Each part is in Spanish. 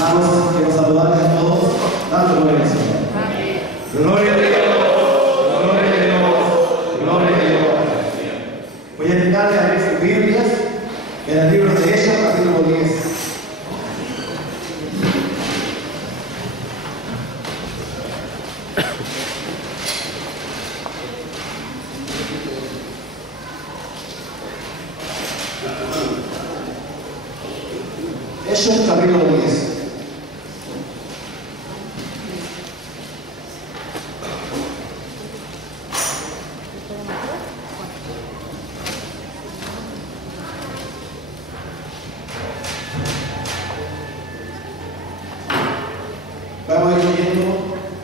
Hermanos, quiero saludarles a todos, dando gloria al Señor. Gloria a Dios, gloria a Dios, gloria a Dios. Voy a invitarles a abrir sus Biblias en el libro de Hechos, capítulo 10. Hechos, capítulo 10. Vamos a ir leyendo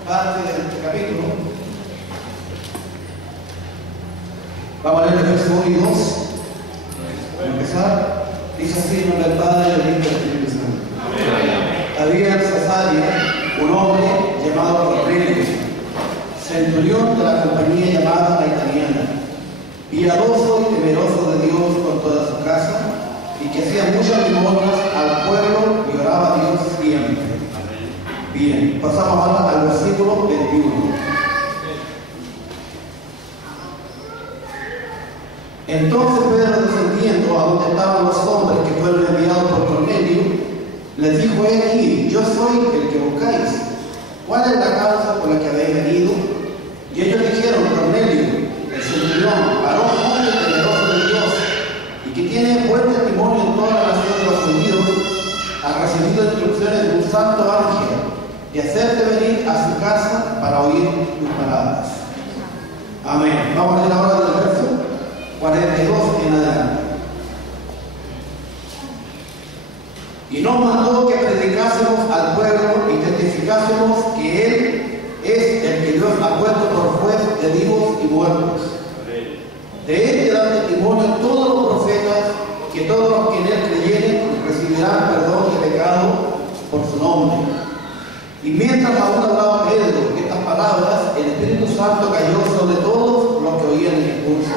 parte de este capítulo. Vamos a leer el verso 1 y 2. Para empezar, dice así: en nombre del Padre, del Hijo y del Espíritu Santo. Había en Cesarea un hombre llamado Cornelio, centurión de la compañía llamada la Italiana, piadoso y temeroso de Dios con toda su casa, y que hacía muchas limosnas al pueblo y oraba a Dios siempre. Bien, pasamos ahora al versículo 21. Entonces Pedro, descendiendo a donde estaban los hombres que fueron enviados por Cornelio, les dijo: he aquí, yo soy el que buscáis. ¿Cuál es la causa por la que habéis venido? Y ellos dijeron: Cornelio, el centurión, varón muy temeroso de Dios, y que tiene buen testimonio en toda la nación de los judíos, ha recibido instrucciones de un santo ángel de hacerte venir a su casa para oír tus palabras. Amén. Vamos a leer ahora del verso 42 en adelante. Y nos mandó que predicásemos al pueblo y testificásemos que Él es el que Dios ha puesto por juez de vivos y muertos. De Él te dan testimonio todos los profetas, que todos los que en Él creyeren recibirán perdón de pecado por su nombre. Y mientras aún hablaba Pedro estas palabras, el Espíritu Santo cayó sobre todos los que oían el discurso.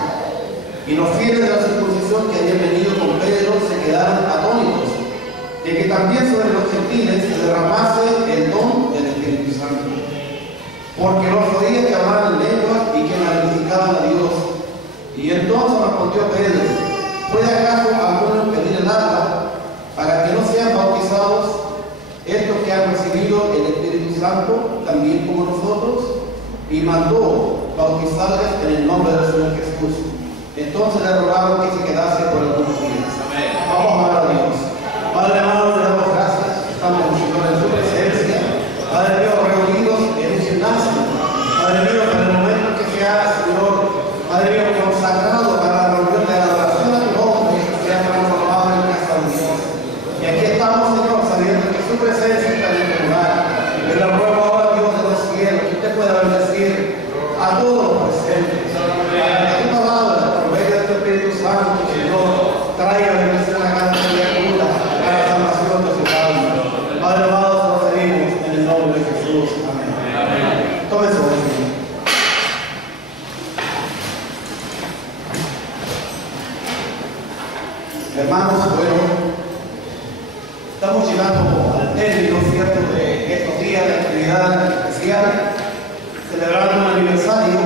Y los fieles de la circuncisión que habían venido con Pedro se quedaron atónitos de que también sobre los gentiles se derramase el don del Espíritu Santo. Porque los oía que hablaban lenguas y que magnificaban a Dios. Y entonces respondió Pedro: ¿puede acaso alguno impedir el agua para que no sean bautizados estos que han recibido el Espíritu Santo también como nosotros? Y mandó bautizarles en el nombre del Señor Jesús. Entonces le rogaron que se quedase por algunos días. Vamos a orar a Dios. Padre amado, te damos gracias. Estamos, Señor, en su presencia. Padre mío, reunidos en un gimnasio. Padre mío, en el momento que se ha, Señor, Padre mío, consagrado para la reunión de adoración a tu nombre, que se ha transformado en casa de Dios. Y aquí estamos, Señor, sabiendo que su presencia está en este lugar. Y le ruego ahora, Dios de los cielos, que usted pueda bendecir a todos los presentes. Para que tu palabra, por medio de tu Espíritu Santo, Señor, traiga bendición a cada criatura, a la salvación de su alma. Padre amado, te lo pedimos en el nombre de Jesús. Amén. Amén. Tómese, Señor. Hermanos, bueno, estamos llegando al término, ¿cierto?, de estos días de actividad especial, celebrando un aniversario,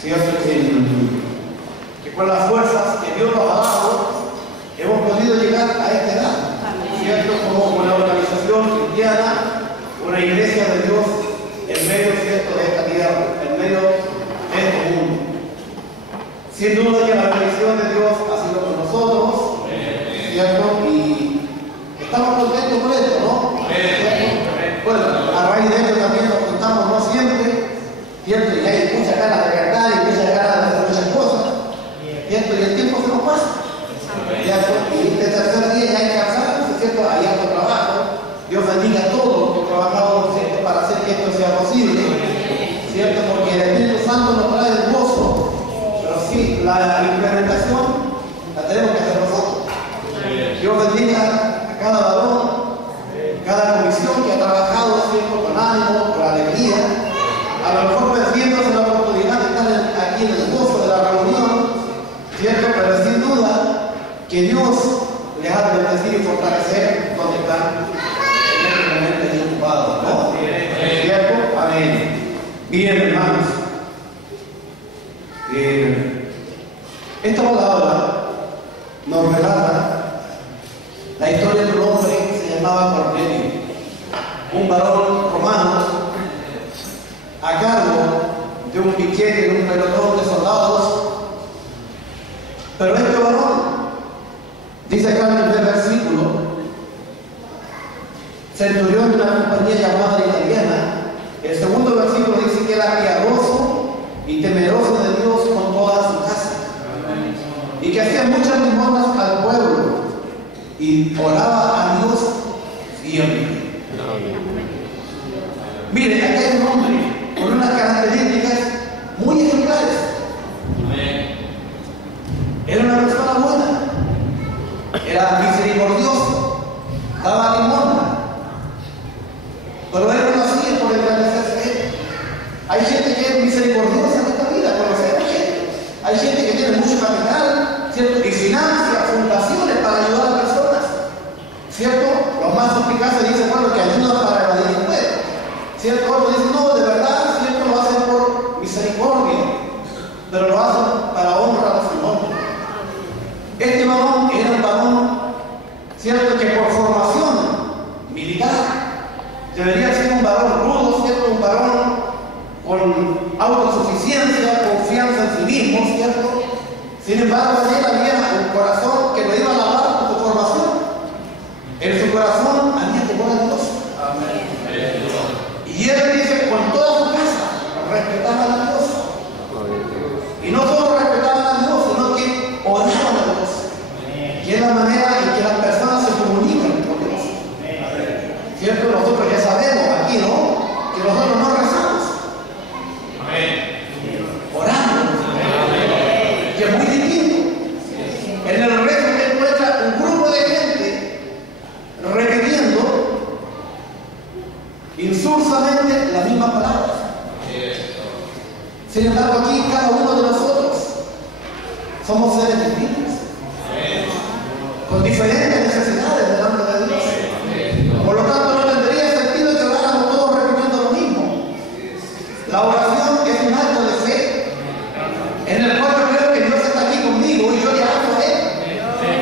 ¿cierto?, que con las fuerzas que Dios nos ha dado, hemos podido llegar a esta edad, ¿cierto?, como una organización cristiana, una iglesia de Dios en medio, ¿cierto?, de esta tierra, en medio de este mundo. Sin duda que la bendición de Dios ha sido con nosotros, ¿cierto? Y estamos contentos por esto, ¿no? Bueno, a raíz de esto también nos juntamos, no siempre, ¿cierto? Y hay muchas ganas de cantar y muchas ganas de hacer muchas cosas, ¿cierto? Y el tiempo se nos pasa, ¿cierto? Y este tercer día ya hay cansados, ¿cierto? Hay alto trabajo. Dios bendiga a todos los que trabajamos, ¿cierto?, para hacer que esto sea posible, ¿cierto? Porque el Espíritu Santo nos trae el gozo. Sí, la implementación la tenemos que hacer nosotros. Dios bendiga a cada varón, cada comisión que ha trabajado siempre con ánimo, con alegría, a lo mejor perdiéndose la oportunidad de estar aquí en el gozo de la reunión, ¿cierto? Pero sin duda que Dios les ha de bendecir y fortalecer donde están. llamaba Cornelio, un varón romano a cargo de un piquete, de un pelotón de soldados. Pero este varón, dice acá en el primer versículo, centurión de una compañía llamada italiana. El segundo versículo dice que era piadoso y temeroso de Dios con toda su casa, y que hacía muchas limosnas al pueblo y oraba a Dios siempre. Miren, acá hay un hombre con unas características muy ejemplares. Era una persona buena, era misericordioso, daba limosna, pero él no lo hacía por engrandecerse él. Hay gente que es misericordiosa en esta vida, conocemos gente. Hay gente que tiene mucho capital, ¿cierto? Y financia fundaciones para ayudar a personas, ¿cierto? Los más suspicaces dicen, bueno, que ayudan para evadir impuestos, ¿cierto? Otros dicen, no, de verdad, ¿cierto? Lo hacen por misericordia, pero lo hacen para honrar a su nombre. Este varón era un varón, ¿cierto? Que por formación militar debería ser un varón rudo, ¿cierto? Un varón con autosuficiencia, confianza en sí mismo, ¿cierto? Sin embargo, en él había un corazón que lo iba a lavar por su formación. En su corazón había temor a Dios. Amén. Y él dice, con toda su casa, respetaban a Dios. Y no solo respetaban a Dios, sino que oraban a Dios. Que es la manera en que las personas se comunican con Dios. ¿Cierto? Nosotros ya sabemos aquí, ¿no? Que nosotros no rezamos. Oramos. Que es muy distinto. En el rezo se encuentra un grupo de gente repitiendo insursamente las mismas palabras. Sin embargo, aquí cada uno de nosotros somos seres distintos, con diferentes necesidades delante de Dios. Por lo tanto, no tendría sentido que oráramos todos repitiendo lo mismo. La oración es un acto de fe, en el cual yo creo que Dios está aquí conmigo y yo le hablo a Él,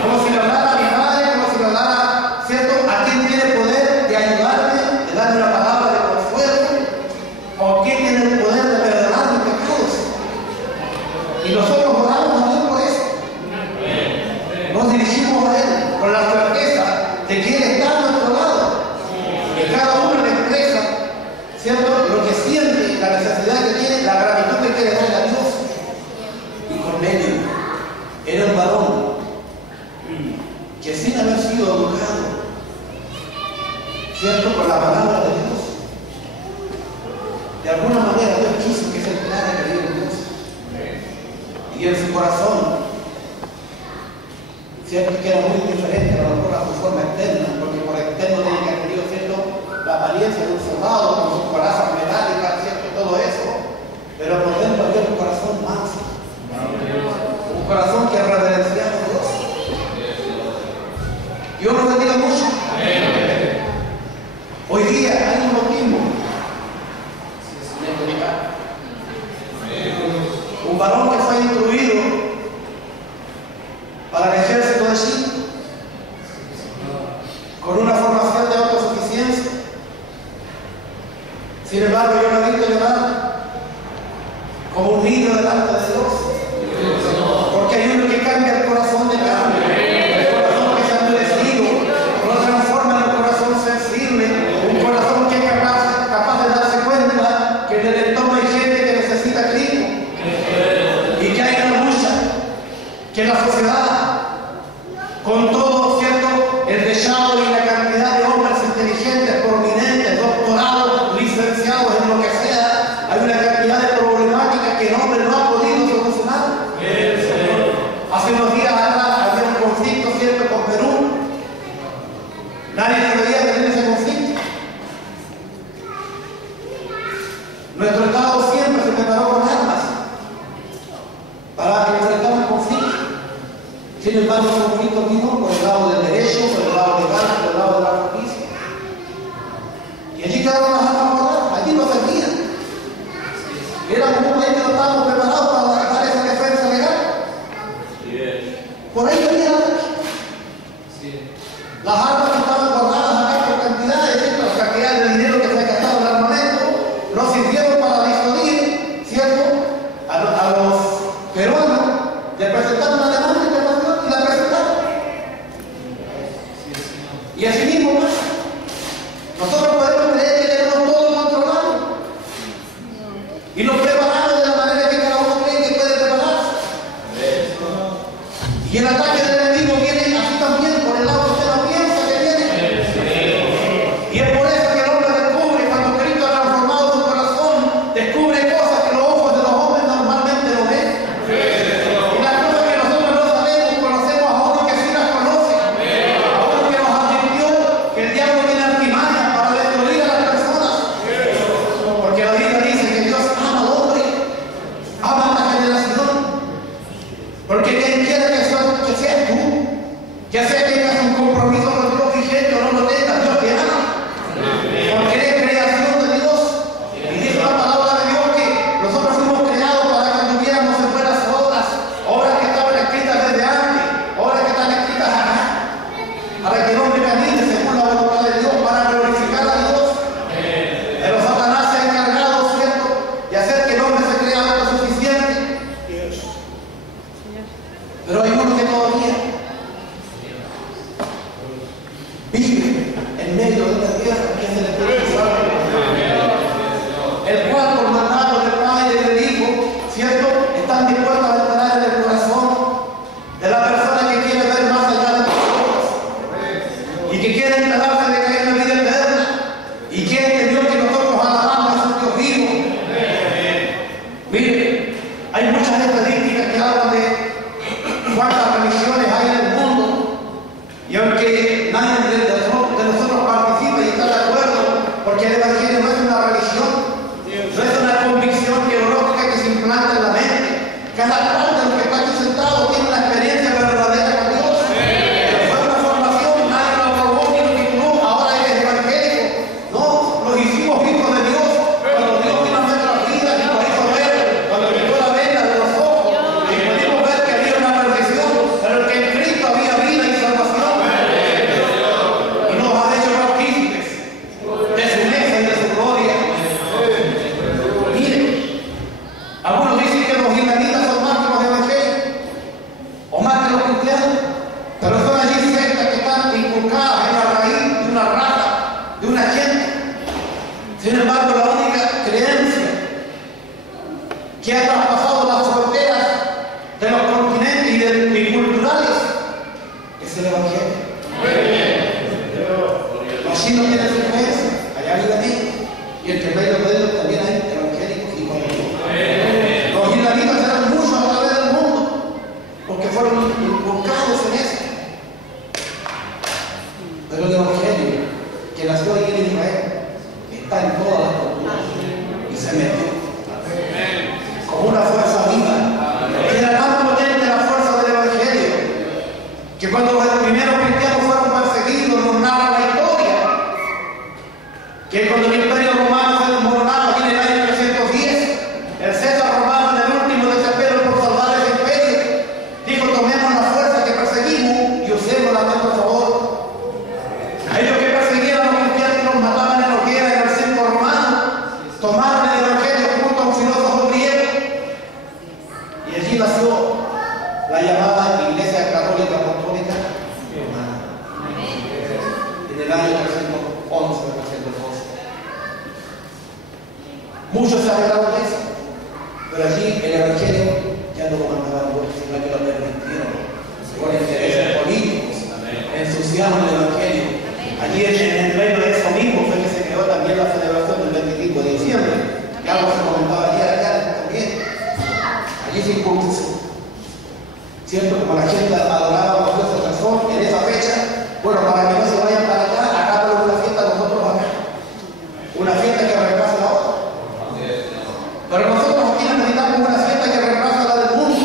como si le hablara a mi madre, como si le hablara, ¿cierto?, a quien tiene poder de ayudarme, de darme una palabra de consuelo, o quien tiene el poder de perdonar mis pecados. Y nosotros oramos a Dios por eso. Nos dirigimos a Él con la certeza de que Él está a nuestro lado. Y cada uno le expresa, ¿cierto?, lo que siente, la necesidad que tiene, la gratitud que quiere darle a Dios. Y Cornelio era un varón que, sin haber sido educado, ¿cierto?, por la palabra de Dios, de alguna manera Dios quiso que se enterara que Dios es Dios. Y en su corazón, ¿cierto?, que era muy diferente a lo mejor a su forma externa, porque por externo tenía que haber tenido, ¿cierto?, la apariencia de un soldado con sus corazas metálicas, ¿cierto?, todo eso, pero por dentro había un corazón manso, un corazón que reverenciaba a Dios. Dios nos bendiga mucho. Hoy día hay un motivo, un varón que fue instruido para el ejército de Chile, con una formación de autosuficiencia. Sin embargo, yo lo he visto llorar como un niño delante de Dios, porque hay uno que cambia el corazón de carne, el corazón que se ha endurecido, lo transforma en un corazón sensible, un corazón que es capaz de darse cuenta que en el entorno hay gente que necesita Cristo y que hay una lucha, que la sociedad, con todo, ¿cierto?, el dechado y la cantidad de hombres inteligentes, prominentes, doctorados, licenciados en lo que sea, hay una cantidad de problemáticas que el hombre no ha podido solucionar. Hace unos días atrás había un conflicto, ¿cierto?, con Perú. Nadie se veía venir ese conflicto. Nuestro Estado siempre se preparó con armas para enfrentar el conflicto. Sin embargo, el conflicto vino por el lado del derecho, por el lado legal, por el lado de la justicia. Y allí quedaron las armas guardadas, allí no servían. Éramos un país que no estábamos preparados para dar esa defensa legal. Por ahí venía la ley. Las armas que estaban guardadas acá enemigo más. Nosotros podemos creer que tenemos todo controlado y nos preparamos de la manera que cada uno cree que puede prepararse. Y el ataque del enemigo viene así también por el lado que usted no piensa que viene. Y es por eso que el hombre descubre, cuando Cristo ha transformado su corazón, descubre cosas que los ojos de los hombres normalmente no ven. Y las cosas que nosotros no sabemos, conocemos a uno que sí las conoce, a uno que nos advirtió que el diablo tiene artimañas para destruir a las personas. Porque la Biblia dice que Dios ama al hombre, ama a la generación. Porque quien quiere que seas tú, ya sea que tengas un compromiso con Dios vigente o no lo tengas, Dios te ama. Porque eres creación de Dios. Y dice la palabra de Dios que nosotros fuimos creados para que tuviéramos en buenas obras que estaban escritas desde antes, obras que están escritas acá, para que el hombre camine según la voluntad de Dios, para glorificar a Dios. Pero Satanás se ha encargado, ¿cierto?, de hacer que el hombre se crea autosuficiente. Pero hay uno que todavía vive en medio de esta tierra, que es el Espíritu Santo, el cual por mandato del Padre y del Hijo, ¿cierto?, están dispuestos a entrar en el corazón de la persona que quiere ver más allá de nosotros y que quiere enterarse de que hay una vida eterna y que entendió que nosotros alabamos a su Dios vivo. Mire, hay muchas estadísticas que hablan de cuántas religiones hay en el mundo, y aunque nadie de nosotros participa y está de acuerdo, porque el Evangelio no es una religión, no es una convicción teológica que se implanta en la mente. Cada cual de los que está aquí sentado tiene una experiencia verdadera con Dios. Fue una formación, nadie lo aprobó ni lo tituló, ahora eres evangélico. No, los hicimos hijos de Dios cuando Dios vino a nuestras vidas y nos hizo ver, cuando quitó la venda de los ojos y pudimos ver que había una maldición, pero que en Cristo había vida y salvación. Y nos ha hecho partícipes de su mesa y de su gloria. Miren, algunos dicen que los israelitas son más que los evangélicos o más que los cristianos, pero son allí sectas que están inculcadas en la raíz de una raza, de una gente. Sin embargo, la única creencia que ha traspasado las fronteras de los continentes y culturales es el Evangelio. Los chinos tienen su creencia, allá viven ellos, y entre medio de ellos también hay evangélicos y católicos. Los israelitas eran muchos a través del mundo, porque fueron inculcados en eso. Pero el Evangelio, que nació ahí en Israel, está en todas las culturas y se metió como una fuerza viva. Era tan potente la fuerza del Evangelio que cuando los primeros cristianos fueron perseguidos, nos narra la historia que cuando el Imperio Romano se desmoronaba aquí en el año 310, el César Romano, en el último desespero por salvar ese imperio, dijo: tomemos la fuerza que perseguimos y usémosla a nuestro favor. A ellos que perseguían a los cristianos y los mataban en hoguera en el circo romano, tomaron el Evangelio junto a un filósofo griego, y allí nació la llamada Iglesia Católica Apostólica Romana en el año 311 o 312. Muchos se alegraron de eso, pero allí el Evangelio ya no lo mandaban Dios, sino que lo permitieron por intereses políticos, ensuciaron el Evangelio. Allí en el reino de eso mismo fue que se creó también la celebración del 25 de diciembre, que algo se comentaba ayer acá también. Allí se inculcó, ¿cierto? Como la gente adoraba a los dioses del sol en esa fecha, bueno, para que no se vayan para acá, acá por una fiesta nosotros acá. Una fiesta que reemplaza la otra. Pero nosotros aquí necesitamos una fiesta que reemplaza la del mundo.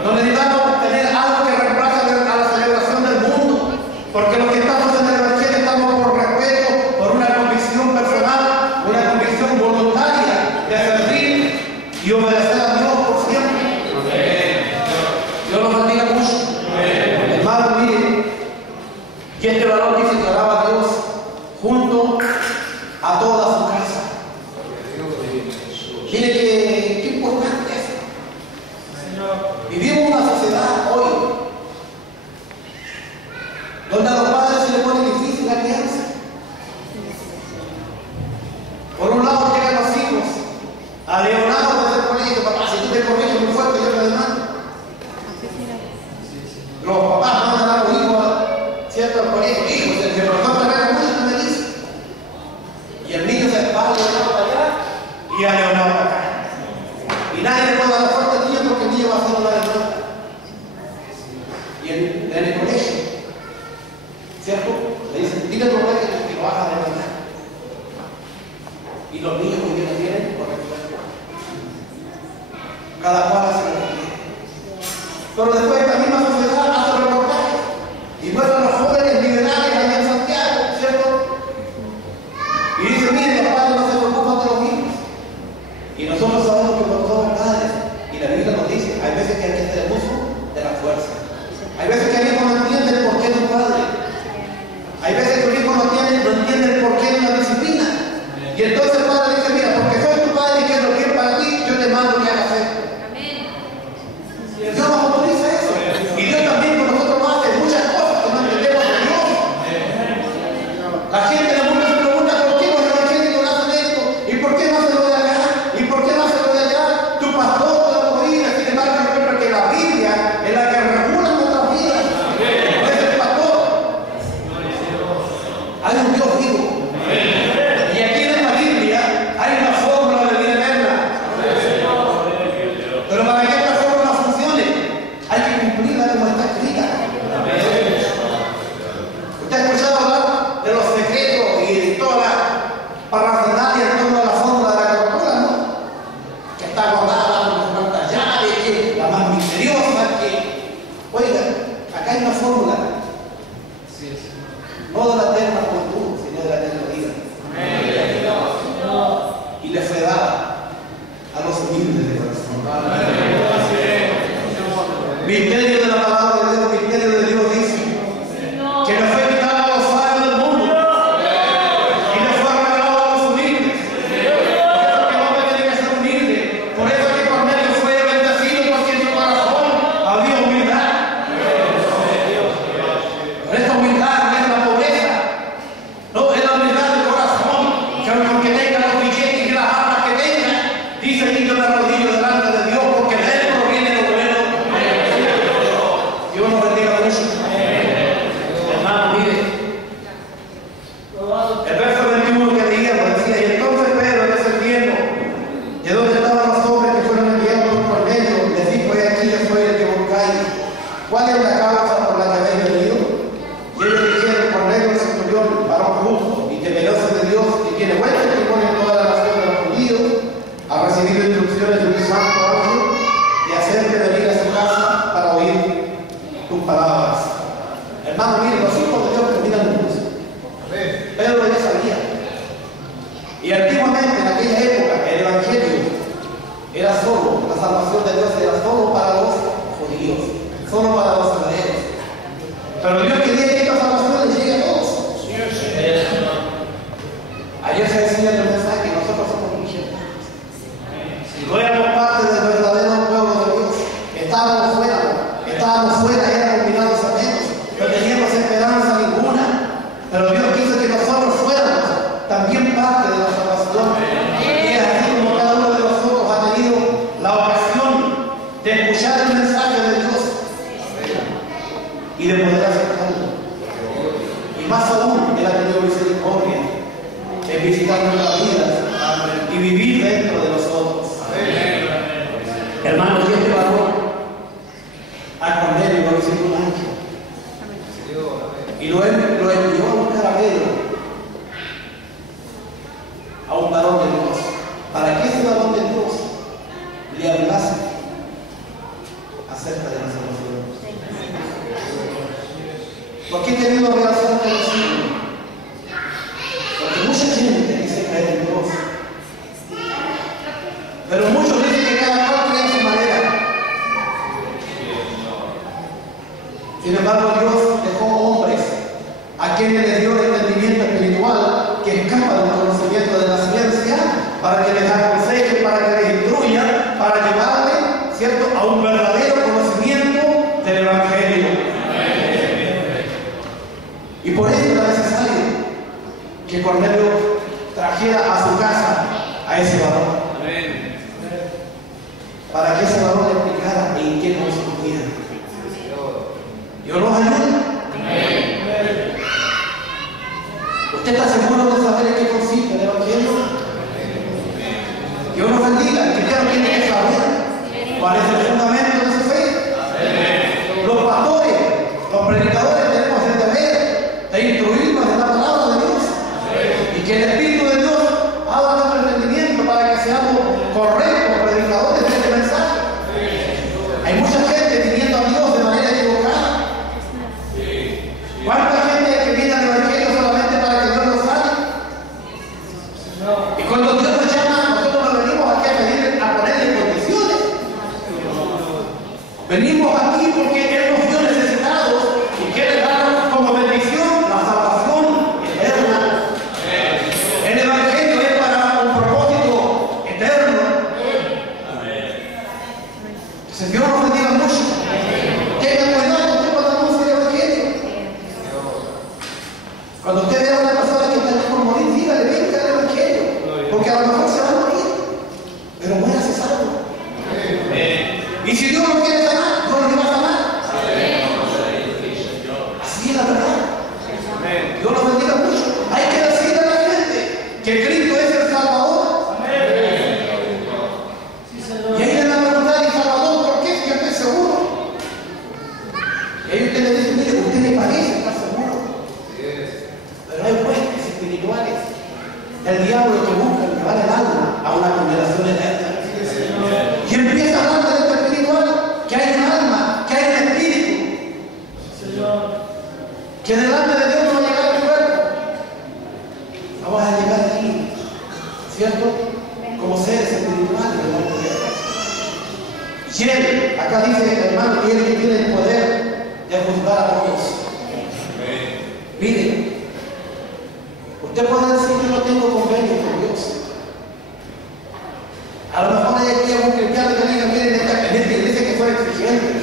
No necesitamos tener algo que reemplace a la celebración del mundo, porque los que estamos en el Evangelio estamos por respeto, por una convicción personal, una convicción voluntaria de servir y obedecer a Dios por siempre. Dios nos bendiga mucho. Hermano, miren, y este varón dice que alaba a Dios junto a toda su casa. Mire qué importante es. Vivimos una sociedad hoy donde a los padres se les pone Y los niños hoy día tienen corrección. Cada cual hace lo que quiere. Pero después esta misma sociedad hace reportajes y muestra a los jóvenes liberales allá en Santiago, ¿cierto? Y dice, miren, los padres no se preocupan de los niños. Y nosotros sabemos que cuando somos padres, y la Biblia nos dice, hay veces que hay que hacer uso de la fuerza. Hay veces que el hijo no entiende el porqué de un padre. Hay veces que el hijo no entiende el porqué de una disciplina. Y entonces el padre dice, mira, porque soy tu padre y quiero bien para ti, yo te mando que hagas esto. Dios nos autoriza eso. Y Dios también con nosotros nos hace muchas cosas que no entendemos de Dios. La gente en el mundo se pregunta por qué los evangélicos no hacen esto, y por qué no hacen lo de acá, y por qué no hacen lo de allá. Tu pastor te lo podía, sin embargo, recuerda que la Biblia es la que regula nuestras vidas. No es el pastor. Hay un Dios vivo. Y aquí en la Biblia hay una fórmula de vida eterna. Pero para que esta fórmula funcione, hay que cumplirla como está escrita. Usted ha escuchado hablar de los secretos y de toda la parafernalia en torno a la fórmula de la Coca-Cola, ¿no? Que está guardada con cuantas llaves, que la más misteriosa, que... Oiga, acá hay una fórmula. No de la eterna juventud, sino de la eterna vida. Y le fue dada a los humildes de corazón. Misterio de la palabra de Dios, misterio de Dios dice que le fue quitado a los sabios del mundo y le fue regalado a los humildes. Por eso que el hombre tiene que ser humilde. Por eso que Cornelio fue bendecido, porque en su corazón había humildad. Por esta humildad no es la pobreza, no es la humildad del corazón, que aunque tenga los billetes y las armas que tenga, dice el niño me arrodillo delante de Dios, porque de él proviene lo bueno. Dios nos bendiga mucho. Hermano, mire. El verso 21 que leíamos decía, y entonces Pedro, descendiendo, de donde estaban los hombres que fueron enviados por Cornelio, les dijo, he aquí yo soy el que buscáis. ¿Cuál es la causa por la que habéis venido? Y ellos dijeron, Cornelio el centurión, varón justo y temeroso de Dios, que tiene buen testimonio en toda la nación de los judíos, ha recibido instrucciones de un santo ángel de hacerte venir a su casa para oír tus palabras. Hermano, miren, los hijos de Dios terminan en luz. Pedro ya sabía. Y antiguamente, en aquella época, el evangelio era solo, la salvación de Dios era solo para los judíos, solo para los hebreos. Pero Dios quería que esta salvación les llegue a todos. Ayer se decía en el mensaje que nosotros somos cristianos. No éramos parte del verdadero pueblo de Dios. Estábamos fuera, éramos mirados a menos. No teníamos esperanza ninguna. Pero Dios quiso que nosotros fuéramos también parte de la salvación. Y es así como cada uno de nosotros ha tenido la ocasión de escuchar el mensaje de Dios y de poder aceptarlo. Y más aún, Él ha tenido misericordia de visitar nuestras vidas y vivir dentro de nosotros. Hermanos, y este varón a Cornelio lo visitó un ángel y lo envió a buscar a Pedro, a un varón de Dios, para que ese varón de Dios le hablase acerca de la salvación. ¿Por qué he querido realzar este versículo? Porque mucha gente dice creer en Dios, pero muchos dicen que cada cual cree a su manera. Sin embargo, Dios dejó hombres a quienes les dio el entendimiento espiritual que escapa del conocimiento de la ciencia, para que les aconseje, para que les instruya, para llevarle, ¿cierto?, a un verdadero conocimiento del Evangelio. Y por eso era necesario que Cornelio trajera a su casa a ese varón. Para que ese varón le explicara en qué consistía. ¿Dios nos ayuda? ¿Usted está seguro de saber en qué consiste el Evangelio? Dios nos bendiga. El cristiano tiene que saber cuál es el fundamento de su fe. Los pastores, los predicadores tenemos el deber de instruirnos en la palabra de Dios y que el Espíritu de Dios haga nuestro entendimiento predica el Evangelio, porque a lo mejor se va a morir, pero muérase salvo. Y si Dios no quiere sanar, Dios no le va a sanar. Así es la verdad. Dios nos bendiga mucho. Hay que decirle a la gente que Cristo es el Salvador. Y ahí le van a preguntar al Salvador, ¿por qué? Si yo estoy seguro. Y ahí usted le dice, mire, usted me parece estar seguro. Pero hay huestes espirituales del diablo que buscan llevar el alma a una condenación eterna. Y empieza a hablar de esto espiritual, que hay un alma, que hay un espíritu. Que delante de Dios no va a llegar el cuerpo. Vamos a llegar aquí, ¿cierto? Como seres espirituales delante de Dios. Y Él, acá dice, hermano, que Él que tiene el poder de juzgar a todos. Mire, usted puede decir, yo no tengo convenio con Dios. A lo mejor hay aquí algún cristiano que diga, miren, en esta iglesia que son exigentes.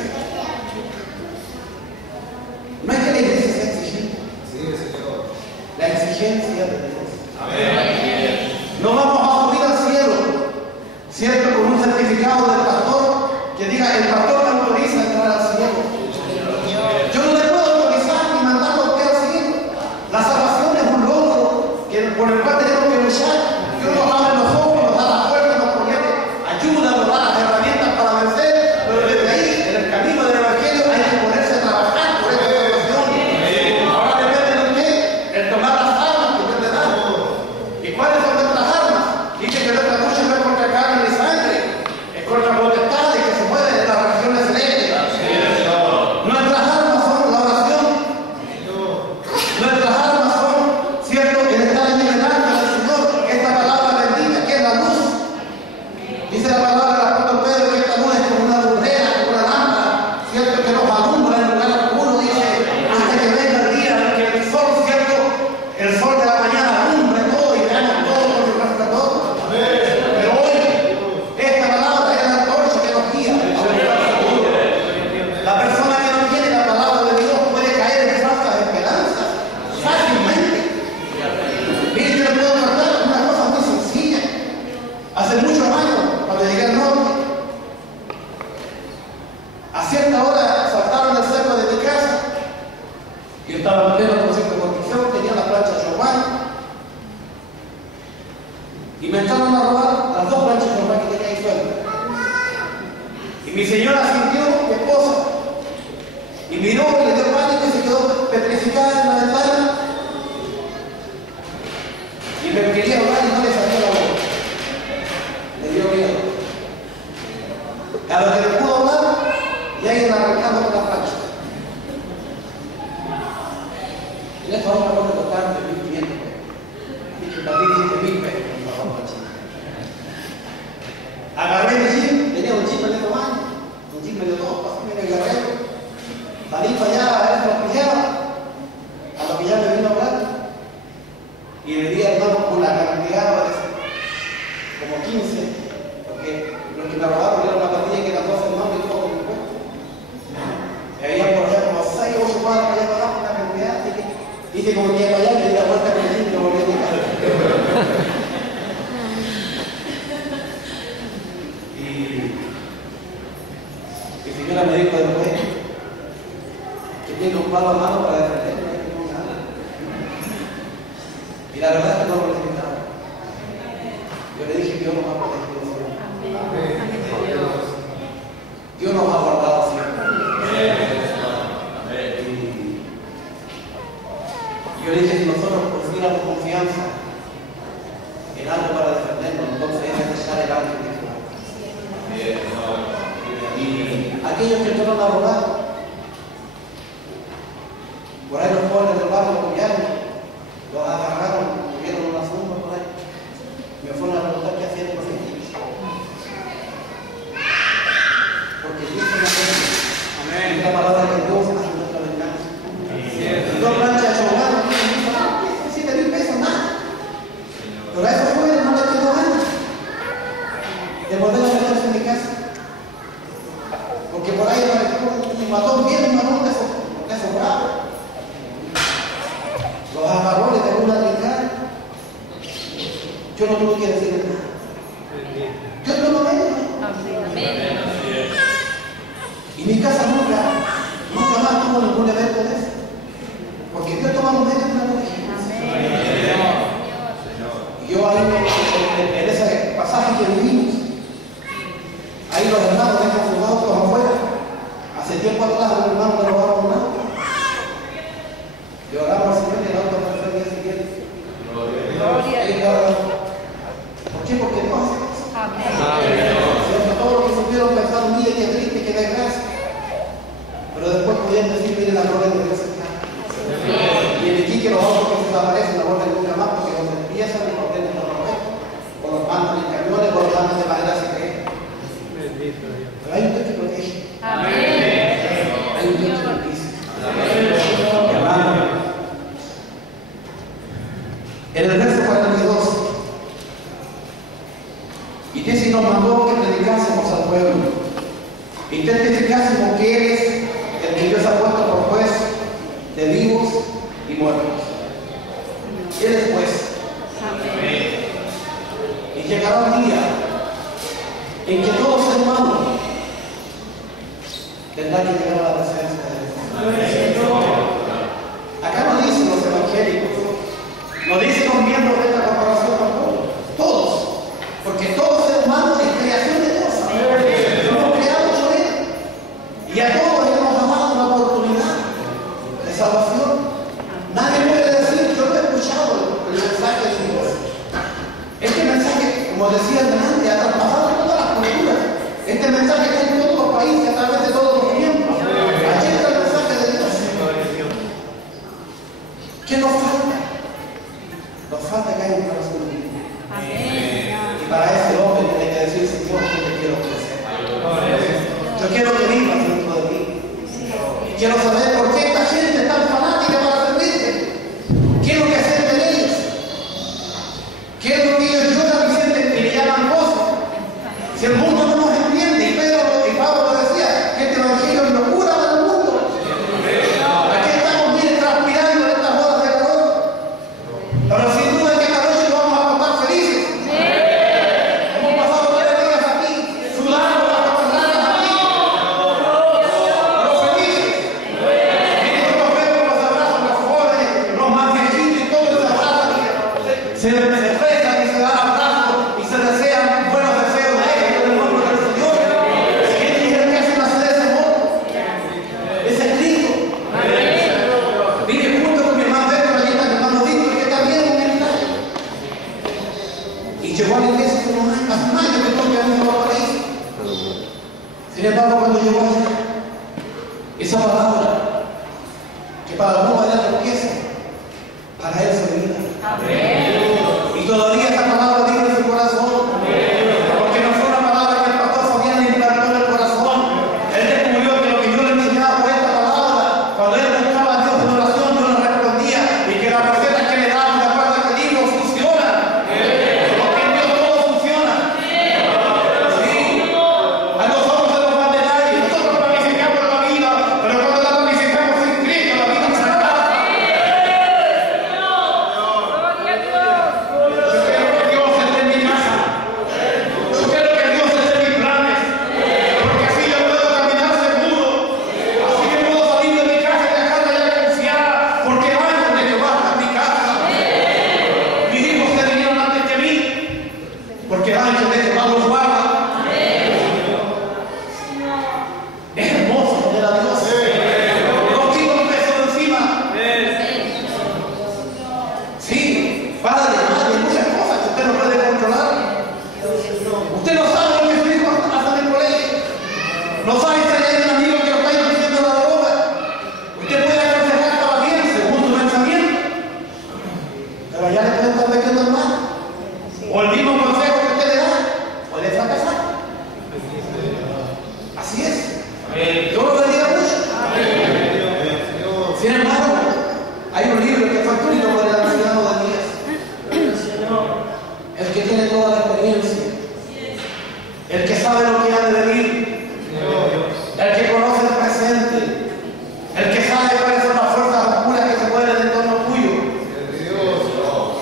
No es que la iglesia sea exigente. La exigencia de Dios. No vamos a subir al cielo, ¿cierto? Con un certificado del pastor que diga, el pastor me autoriza a entrar al cielo. Yo no le puedo autorizar ni mandarlo a usted al cielo. La salvación es un logro por el cual tenemos que luchar. Dios nos abre los ojos, nos da la fuerza, nos promete ayuda, nos da las herramientas para vencer, pero desde ahí, en el camino del Evangelio, hay que ponerse a trabajar por esta salvación. Ahora depende de usted el tomar las armas que Dios le da. ¿Y cuáles son nuestras armas? Dice que nuestra lucha no es contra carne ni sangre, es contra potestades que se mueven en las regiones celestes. Nuestras armas son la oración. Nuestras armas son, ¿cierto?, el estar en el alma del Señor, esta palabra bendita que es la luz. Dice la palabra del apóstol Pedro que esta luz es como una lumbrera, como una lámpara, ¿cierto?, que nos alumbra en lugar oscuro, dice, hasta que venga el día en que el sol, ¿cierto?, el sol de la mañana alumbre todo y veamos todo con el resplandor. Pero hoy, esta palabra es la antorcha que nos guía. La persona que no tiene la palabra de Dios puede caer en falsas esperanzas fácilmente. Miren, yo les puedo contar una cosa muy sencilla. Hace muchos años, cuando llegué al norte, a cierta hora saltaron el cerco de mi casa. Yo estaba en pleno proceso de construcción, tenía la plancha Chopin y me entraron a robar las dos planchas Chopin que tenía ahí sueltas. Y mi señora sintió, mi esposa, y miró, le dio pánico y se quedó petrificada en la ventana. Y me quería hablar y no le salió la voz. Le dio miedo. A lo que le pudo hablar, ya iban arrancando con la plancha. En esta hora me voy a tocar de 1.500 pesos. Dije, para ti 7.000 pesos. Agarré mi jeep, tenía un jeep medio tamaño, un jeep medio todo, pasé medio guerrero. Salí para allá a ver si lo pillaba, a lo que ya me vino a hablar. Y le di al hermano con la cantidad, como 15, porque los que me robaron era una pandilla que eran 12 hermanos y todo con mi cuerpo. Y había por allá como 6 o 8 cuadras para allá para abajo, una cantidad, dije como que iba para allá, le di la vuelta con el jeep y lo volví a dejar. Y señora me dijo después que tiene un palo a mano para defenderme, no nada. Y la verdad es que no lo necesitaba. Yo le dije, Dios nos ha protegido siempre. Dios nos ha guardado siempre. Y yo le dije, si nosotros pusiéramos confianza en algo para defendernos, entonces es necesario el ángel de Jehová. Y aquellos que entraron a robar, por ahí los jóvenes del barrio copiaron, los agarraron, tuvieron una zumba por ahí. Me fueron a preguntar qué hacían con ellos. Porque Dios es la palabra que Dios hace nuestra venganza. Y dos planchas chocadas, 7.000 pesos, nada. Pero a esos jóvenes no les quedó ganas de volver a meterse en mi casa. Porque por ahí me mató un viejo, un marrón de esos bravos. Los agarró, le pegó una trincada Yo no tuve que decirle nada. Dios no lo ve. Y mi casa nunca más tuvo ningún evento de eso. Porque Dios toma los medios de la religión. Y yo ahí, en ese pasaje que vivimos, ahí los hermanos dejan sus autos afuera. Hace tiempo atrás los hermanos me robaron un auto. Y oramos al Señor y el auto apareció el día siguiente. ¿Por qué? Porque Dios hace eso. Todo lo que supieron pensar un día, qué triste, qué desgracia. Pero después podían decir, mire la gloria de Dios está. Y en aquí que los autos que se desaparecen no vuelven nunca más, porque donde empiezan los ordenen por los restos, o los mandan en camiones, o los mandan de manera secreta. Pero hay un Dios que protege. Hay un Dios que bendice. Hermano, en el verso 42, y dice, y nos mandó que predicásemos al pueblo, y testificásemos que Él es el que Dios ha puesto por juez de vivos y muertos. Él es juez. Y llegará un día en que todo ser humano tendrá que llegar a la presencia de Dios. Acá no dicen los evangélicos, no dicen los miembros de esta corporación tampoco, todos, porque todo ser humano es creación de Dios. Somos creados por Él. Y a todos Él nos ha dado una oportunidad de salvación. Nadie puede decir, yo no he escuchado el mensaje de Dios. Este mensaje, como decía delante, ha traspasado todas las culturas. Este mensaje está en todos los países, a través de todos los tiempos. Allí está el mensaje de Dios. ¿Qué nos falta? Nos falta que haya un corazón limpio. Y para ese hombre tiene que decir, Señor, yo te quiero crecer. Yo quiero que vivas dentro de mí. Y quiero saber por qué esta gente es tan fanática para servirte. ¿Qué es lo que hacen de ellos? ¿Qué es lo que ellos lloran y sienten que le llaman cosas? Si el mundo no nos entiende, y Pablo decía, que este evangelio es locura para el mundo. Aquí estamos bien transpirando en estas horas de calor. Pero sin duda que esta noche lo vamos a pasar felices. Hemos pasado 3 días aquí, sudando las ranas aquí. Pero felices. Miren cómo vemos los abrazos, los jóvenes, los más viejitos y todos se abrazan. Se besan y se dan abrazos y se desean buenos deseos de ellos en el nombre del Señor. ¿Quién dice que hacen hacer ese modo? Es escrito. Vine junto con mi hermano Pedro, allí está mi hermano Víctor, que también es militar. Y llegó a la iglesia hace un año que todos venimos a París. Sin embargo, cuando llegó allá, esa palabra, que para algunos era tropieza, para él fue vida. Y todavía esa palabra vive en su corazón. Porque no fue una palabra que el pastor Fabián le implantó en el corazón. Él descubrió que lo que yo le enseñaba por esta palabra, cuando él buscaba a Dios en oración, yo le respondía. Y que las recetas que le damos de acuerdo a este libro funcionan. Porque en Dios todo funciona. Sí. A nosotros se nos va de nadie. Nosotros planificamos la vida, pero cuando la planificamos en Cristo, la vida se acaba. Porque el ángel de Jehová los guarda. Es hermoso tener a Dios. No quita un peso de encima. Sí, padre, madre, muchas cosas que usted no puede controlar. Usted no sabe lo que su hijo hace en el colegio. No sabe si hay un amigo que lo está introduciendo a la droga. Usted puede aconsejar que estaba bien según su pensamiento. Pero allá le pueden estar metiendo el mal. O el mismo consejo que usted le da, puede fracasar. Así es. Yo lo bendiga mucho. Sin embargo, hay un libro que fue escrito por el anciano de Díaz. El que tiene toda la experiencia. El que sabe lo que ha de venir. El que conoce el presente. El que sabe cuáles son las fuerzas oscuras que se mueven en torno tuyo.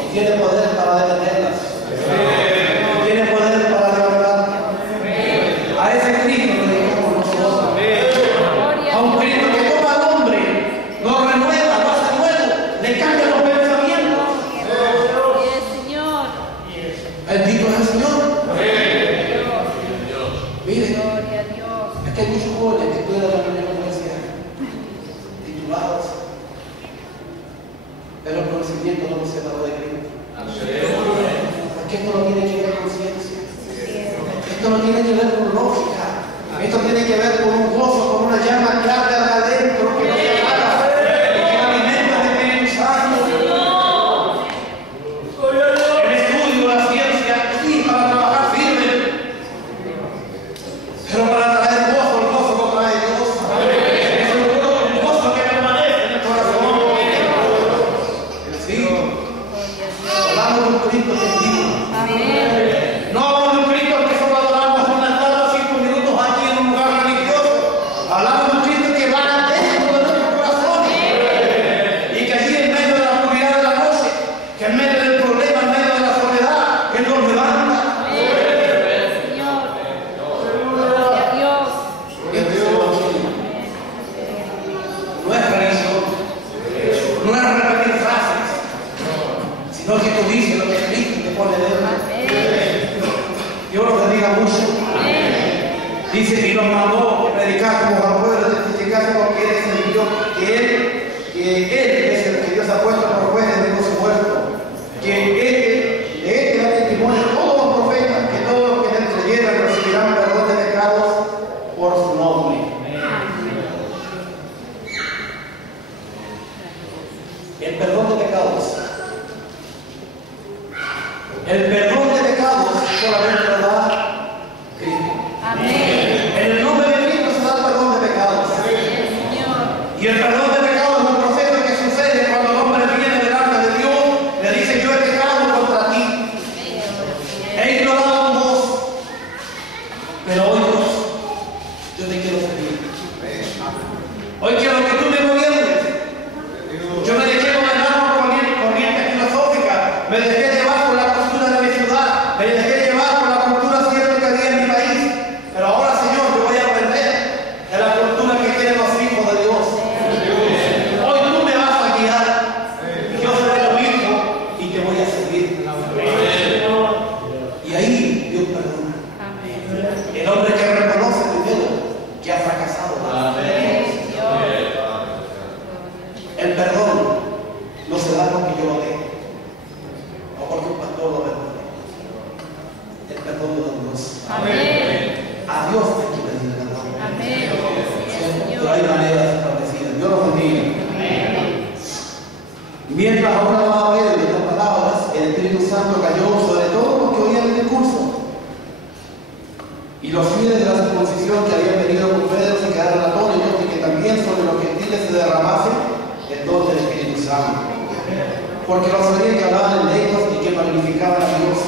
Y tiene poder para detenerlas. cuando uno se graduó de Cristo. Porque esto no tiene que ver con ciencia. Esto no tiene que ver con lógica. Esto tiene que ver con un gozo, con una llama que arde adentro, que no se apaga, que alimenta de Espíritu Santo. El estudio, la ciencia, sí, para trabajar firme, pero para traer gozo, el gozo que trae Dios. Es un gozo que permanece en el corazón. Sí. Hablamos de un Cristo que es vivo. No hablamos de un Cristo que solo adoramos unas tardes, 5 minutos aquí en un lugar religioso. Hablamos de un Cristo que va dentro de nuestros corazones. Y que allí en medio de la oscuridad de la noche, que en medio del problema, en medio de la soledad, Él nos levanta. No es religión, no es repetir frases, sino que tú dices lo que Cristo te pone dentro. Dios nos bendiga mucho. Dice, y nos mandó que predicásemos al pueblo, testificásemos que Él es el Dios, que Él es el que Dios ha puesto por juez de Dios muerto, que Él da testimonio a todos los profetas, que todos los que en Él creyeran recibirán perdón de pecados por su nombre. El perdón de pecados. El perdón de pecados solamente lo da Cristo. En el nombre de Cristo se da el perdón de pecados. Y el perdón de pecados es un proceso que sucede cuando el hombre viene delante de Dios, le dice: yo he pecado contra ti, he ignorado tu voz, pero hoy Dios, yo te quiero servir. Hoy quiero que tú me gobiernes. Yo me dejé gobernar por corrientes filosóficas, me dejé llevar por la cultura de mi ciudad, me dejé llevar por la cultura cierta que había en mi país, pero ahora, Señor, yo voy a aprender de la cultura que tienen los hijos de Dios. Hoy tú me vas a guiar, yo seré tu hijo y te voy a servir. Y ahí Dios perdona. El hombre que reconoce primero que ha fracasado. El perdón no se da porque yo lo dejo o porque un pastor lo perdone. El perdón lo da Dios. A Dios hay que pedirle perdón. Pero hay maneras establecidas. Dios los bendiga. Mientras hablaba Pedro estas palabras, el Espíritu Santo cayó sobre todos los que oían el discurso. Y los fieles de la circuncisión que habían venido con Pedro se quedaron atónitos y que también sobre los gentiles se derramase el don del Espíritu Santo, porque los oían que hablaban en lenguas y que magnificaban a Dios.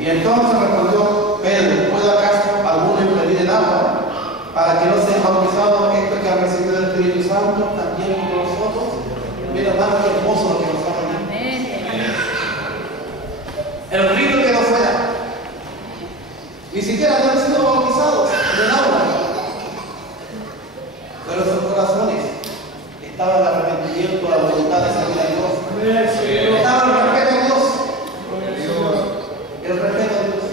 Y entonces respondió Pedro: ¿puede acaso alguno impedir el agua para que no sean bautizados estos que han recibido el Espíritu Santo también como nosotros? Mira, hermano, qué hermoso lo que nos habla. El grito quedó fuera. Ni siquiera habían sido bautizados en el agua, pero sus corazones estaba el arrepentimiento, la voluntad de servir a Dios. Estaba el respeto a Dios. El respeto a Dios.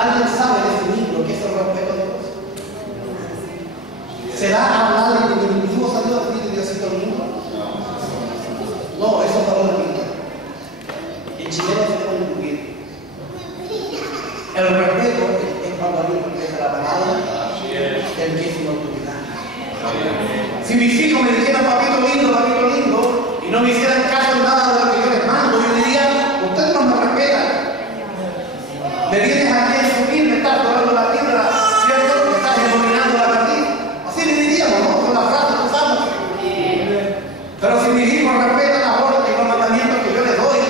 ¿Alguien sabe definir lo que es el respeto a Dios? ¿Será hablar de que vinimos a Dios y Diosito lindo? No, eso no lo lindo. En chileno se puede incluir. El respeto es cuando alguien respeta la palabra del que es una autoridad. Si mis hijos me dijeran papito lindo, y no me hicieran caso en nada de lo que yo les mando, yo diría: ustedes no me respetan. Me vienes aquí a subir, me estás tomando la piedra, ¿cierto? Me estás iluminando la partida. Así le diríamos, ¿no? Con la frase que usamos. Pero si mis hijos respetan las órdenes y los mandamientos que yo les doy,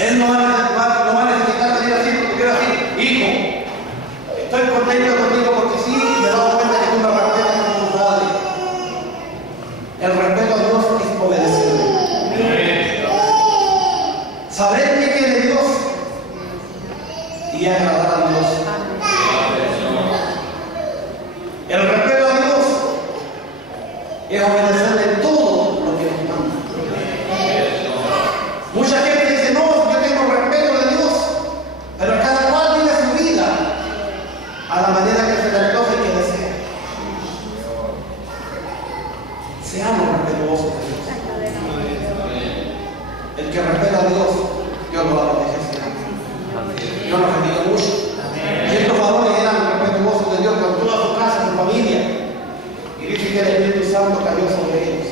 él no va a necesitar venir así, porque quiero decir: hijo, estoy contento contigo porque sí, me he dado cuenta que tú me respetas como tu padre. El respeto a Dios es obedecerle. Saber qué quiere Dios y agradar a Dios. El respeto a Dios es obedecerle todo lo que nos manda. Mucha gente dice: no, yo tengo respeto de Dios, pero cada cual vive su vida a la manera que se le antoje y que desea. Seamos respetuosos de Dios. que respeta a Dios, Dios lo va a proteger siempre. Dios nos bendiga mucho. Y estos valores eran respetuosos de Dios con toda su casa, su familia. Y dice que el Espíritu Santo cayó sobre ellos.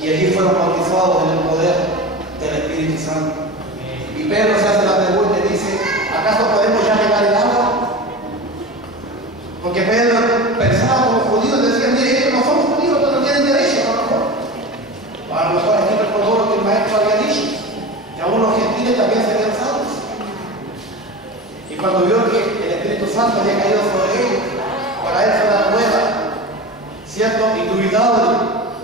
Y allí fueron bautizados en el poder del Espíritu Santo. Y Pedro se hace la pregunta y dice, ¿acaso podemos ya negar el agua? Porque Pedro pensaba como judíos, decía, mire, ellos no somos judíos, pero no tienen derecho, a lo mejor. A lo mejor aquí recordó lo que el maestro había dicho, que aún los gentiles también serían salvos. Y cuando vio que el Espíritu Santo había caído sobre ellos, para él fue la nueva, ¿cierto? Indubitable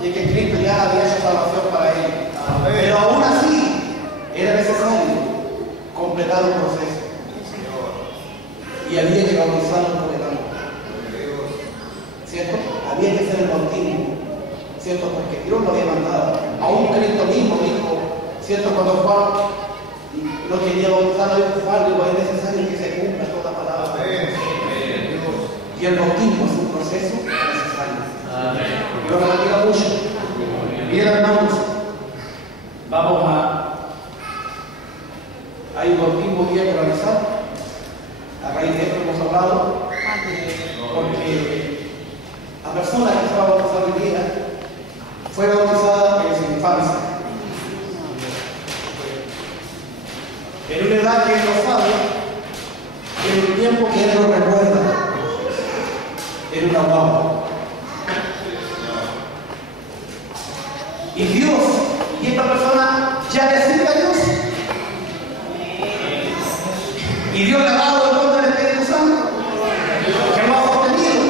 de que Cristo ya había hecho salvación para ellos. Pero aún así, era necesario completar un proceso. Y había que bautizarlo por el agua. ¿Cierto? Había que hacer el bautismo. ¿Cierto? Porque Dios lo había mandado. Aún Cristo mismo dijo, ¿cierto? Cuando Juan no quería bautizarlo, dijo, es necesario que se cumpla toda palabra. Y el bautismo es un proceso necesario. Dios lo bendiga mucho. Bien, hermanos, vamos a... Hay un bautismo que hay que realizar. A raíz de esto hemos hablado. Porque la persona que estaba bautizada hoy día fue bautizada en su infancia. En una edad que él no sabe, en un tiempo que él no recuerda. En una guagua. Y Dios, y esta persona ya le sirve a Dios. Y Dios le ha dado el don del Espíritu Santo, que lo ha sostenido.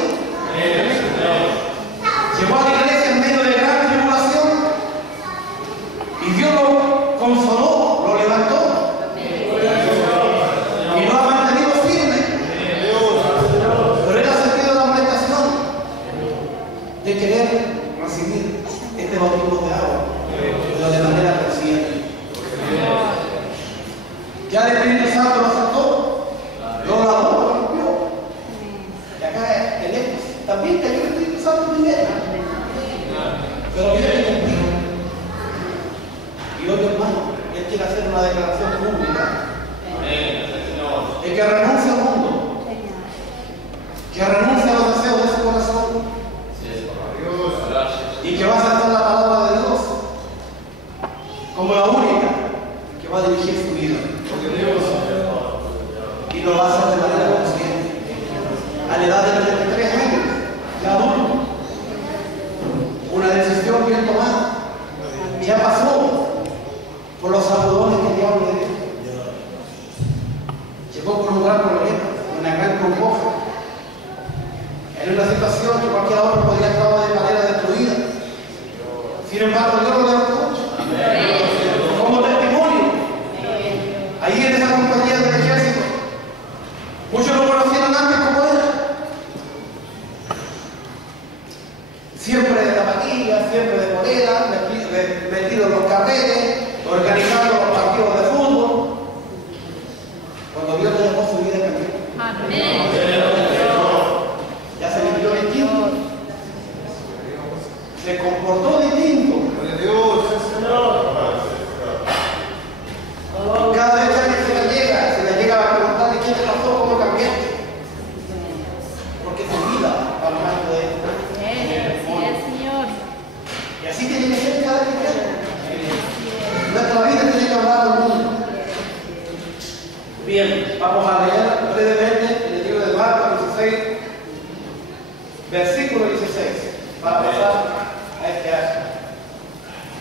Llegó a la iglesia en medio de gran tribulación. Y Dios lo consoló, lo levantó. Y lo ha mantenido firme. Pero él ha sentido la molestación de querer recibir este bautismo de agua, pero de manera consciente. Ya el Espíritu Santo lo aceptó, lo lavó, lo limpió. Y acá en esto también cayó el Espíritu Santo primero. Pero viene conmigo. Y hoy, hermano, él quiere hacer una declaración pública de que renuncia al mundo, que renuncia a los deseos de su corazón. Y que va a aceptar la palabra de Dios como la única que va a dirigir su vida. Y lo va a hacer de manera consciente. A la edad de 33 años, ya adulto. Una decisión bien tomada. Ya pasó por los sacudones que el diablo le dio. Llegó por un gran problema, una gran congoja. En una situación que cualquier otro podría estar de manera destruida. Sin embargo, Dios lo levantó como testimonio. Ahí en esa compañía del ejército. Muchos lo conocieron antes como él. Siempre de zapatilla, siempre de polera, metido en los carretes, organizando los partidos de fútbol. Cuando Dios le dejó su vida cambió. Ya se limpió distinto. Se comportó distinto. Cada vez que alguien se le llega a preguntar de qué te pasó, cómo cambiaste. Porque su vida va hablando de él. Señor. Y así tiene que ser cada cristiano. Nuestra vida tiene que hablar al mundo. Bien, vamos a leer brevemente el libro de Marcos 16, versículo 16, para pasar a este año.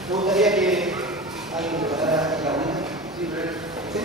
Me gustaría que alguien preparara la vida. ¿Sí?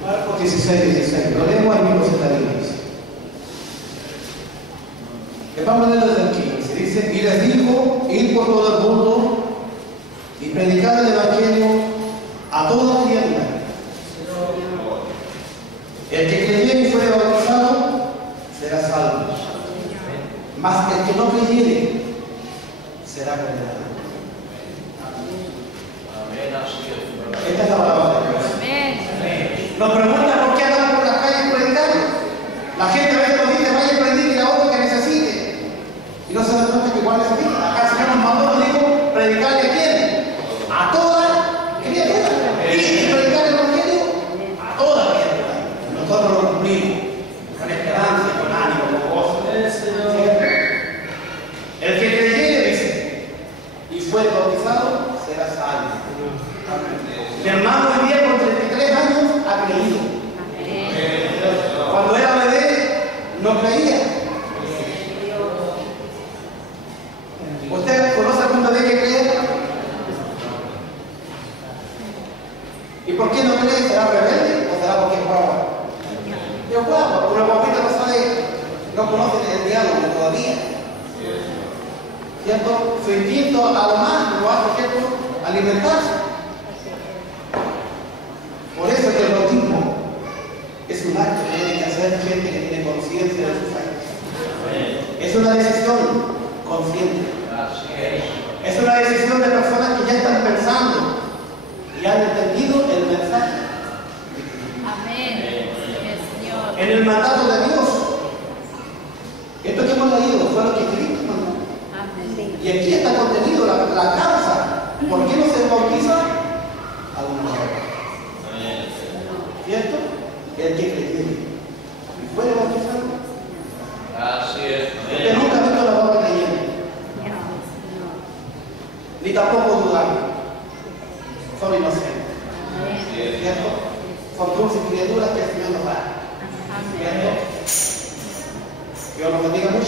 Marcos 16, lo leemos ahí mismo sentaditos. Les vamos a leer desde el 15. Dice, y les dijo, id por todo el mundo y predicad el evangelio a toda criatura. Nos preguntan por qué andamos por las calles predicando. La gente a veces nos dice, vaya a predicar a otro que necesite. Y no se dan cuenta que igual necesita. Acá el Señor nos mandó, nos dijo, predicarle a quién? A toda criatura. Y predicarle el Evangelio a toda criatura. Nosotros lo cumplimos con esperanza, con ánimo, con gozo. El que creyere, dice, y fue bautizado, será salvo. Mi hermano hoy día con 33 años ha creído. Cuando era bebé no creía. ¿Usted conoce algún bebé que cree? ¿Y por qué no cree? ¿Será rebelde o será porque es guagua? Es guagua, una guaguita no sabe, no conoce el diálogo todavía. ¿Cierto? Su instinto a lo más lo hace, ¿cierto? Alimentarse. Por eso es que el bautismo es un acto que tiene que hacer gente que tiene conciencia de su fe. Es una decisión consciente. Es una decisión de personas que ya están pensando y han entendido el mensaje. Amén. En el mandato de Dios. Esto que hemos leído fue lo que Cristo mandó. Y aquí está contenido la causa. ¿Por qué no se bautiza? A una hora. ¿Cierto? El que creyere. ¿Y puede bautizarlo? Así es. Usted nunca ha visto la palabra creyente. Ni tampoco dudar. Son inocentes. ¿Cierto? Son dulces criaturas que el Señor nos da. ¿Cierto? Dios nos bendiga mucho.